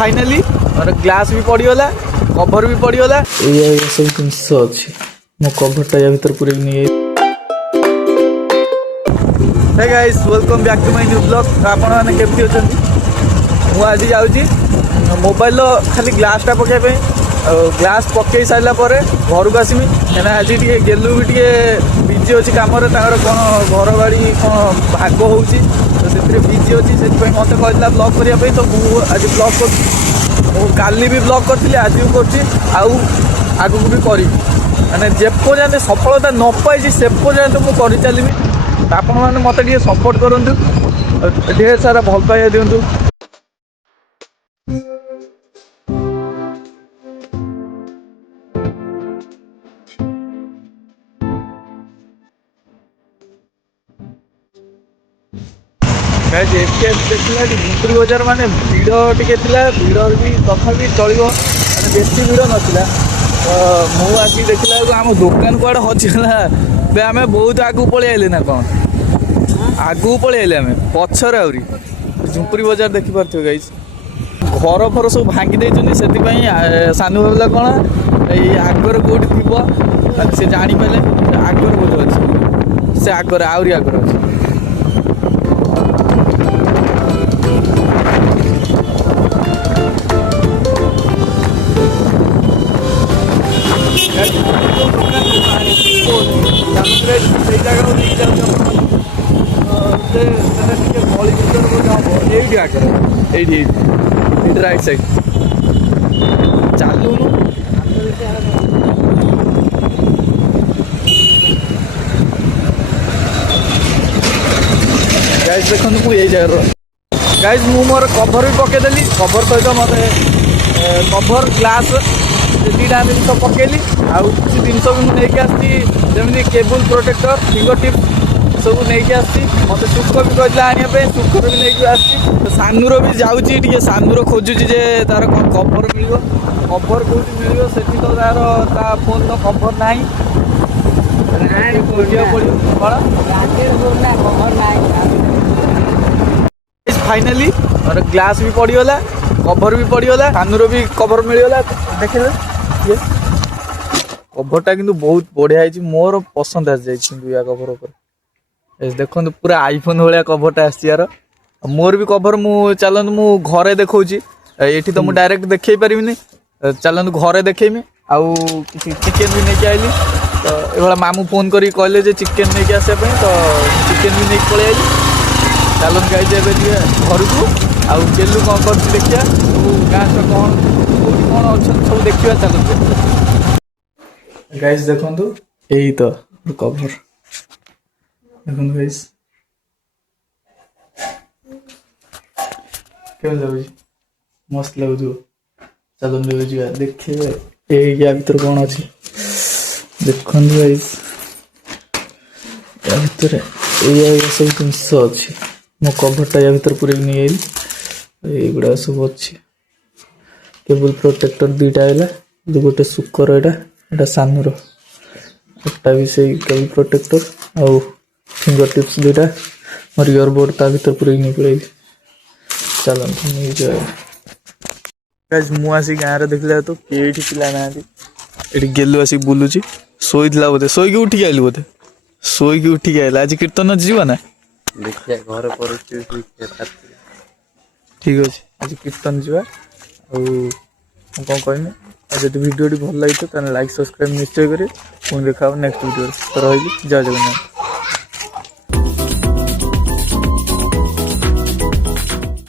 Finally मोर glass भी पड़गला cover भी पड़गला सब जिन अच्छी मो कभरटा या भर पूरे नहीं। Hey guys welcome back to my new blog. आपण मैंने केमती अच्छा मुझे आज जाऊँगी मोबाइल खाली ग्लासटा पकाइए ग्लास पकई सारापर घर को आसमी क्या आज गेलु भी टे बिजी अच्छी कम कौन घर बाड़ी कौन भाग हो बिजी अच्छी से मत कहला ब्लॉग करने तो मुझे आज ब्लॉग कर काली भी ब्लॉग करी आज भी कर भी करी मैंने जेपर्यंत सफलता न पाई से पर्यंत मुझे चलि आपण मैंने मत सपोर्ट करूँ ढेर सारा भल पाइबा दिंतु। देखला झुंपुरी बजार माने भिड़ टिके भिड़ भी तथापि चलो बेसी भिड़ नाला तो मुझे आसिक देखला आम दुकान कड़े हजिगला आम बहुत आगू पलि आइले ना कौन आगू पलि आइले आम पचर आहरी झुंपुरी बजार देखिपे गाइस घर फर सब भांगी देते से सानू भावला कौन ये आगर कौट थी से जापारे आगर बोध अच्छे से आगर आहरी आगर अच्छे राइट साइड चलू गाइस देखो मुझे जगह गाइस मोर कभर भी पकईदेली कभर सहित मत कभर ग्लास दीटा जिन पकेली आउ किसी जिन भी मुझे आसमी केबुल प्रोटेक्टर फिंगर टिप सब नहीं आसी मत सुख भी कहला आने सुखर भी नहीं आसी सानूर भी जाऊँगी सानूर खोजुची जे तार कभर मिल कभर कौटी मिल से तो तार ता फोन तो कभर ना फाइनाली और ग्लास भी पड़गला कभर भी पड़गला सानूर भी कभर मिलगला देखिए ये कभरटा किंतु बहुत बढ़िया है मोर पसंद आस जाए कभर उपर देखो पूरा आईफोन भाया कभरटा आर मोर भी कभर चलत मु घरे देखा ये तो मुझे डायरेक्ट देखे पारि चलत घरे देखेमी आउ चिकेन भी नहीं आइली तो ये मामू फोन कर कहले चिकेन नहीं आसापी तो चिकेन भी नहीं पलि आइली चलन गाई घर को आउ चेलू कौन कर देखिए सब गाँव कौन कौन अच्छा सब देखा चलते गाइस देखु यही तो कभर देखो गाइस क्या लगुच मस्त लगुच चलो देखिए या भर कौन अच्छी देखो गाइस या भर सब जिन अच्छी मो कभरटा या भर पूरे नहीं आई युवा सब अच्छी केबल प्रोटेक्टर दीटा आइला गोटे सुकर यहाँ सानूर एटा भी से केबल प्रोटेक्टर आउ फिंगर टिप्स दुटा मोर इयरबड ता भर पूरे नहीं पड़े चलो मुझे गाँव देखला तो कई पिला ना ये गेलु आसिक बुलूची शोई बोधे शोक उठिक आइलु बोधे शोक उठिक आइला आज कीर्तन जीव ना देखिए घर पर ठीक अच्छे आज कीर्तन जावा कौन कहमी जब वीडियो भल लगी तो लाइक सब्सक्राइब निश्चय करें पुणी देखा नेक्स्ट वीडियो तो रही जय जगन्नाथ।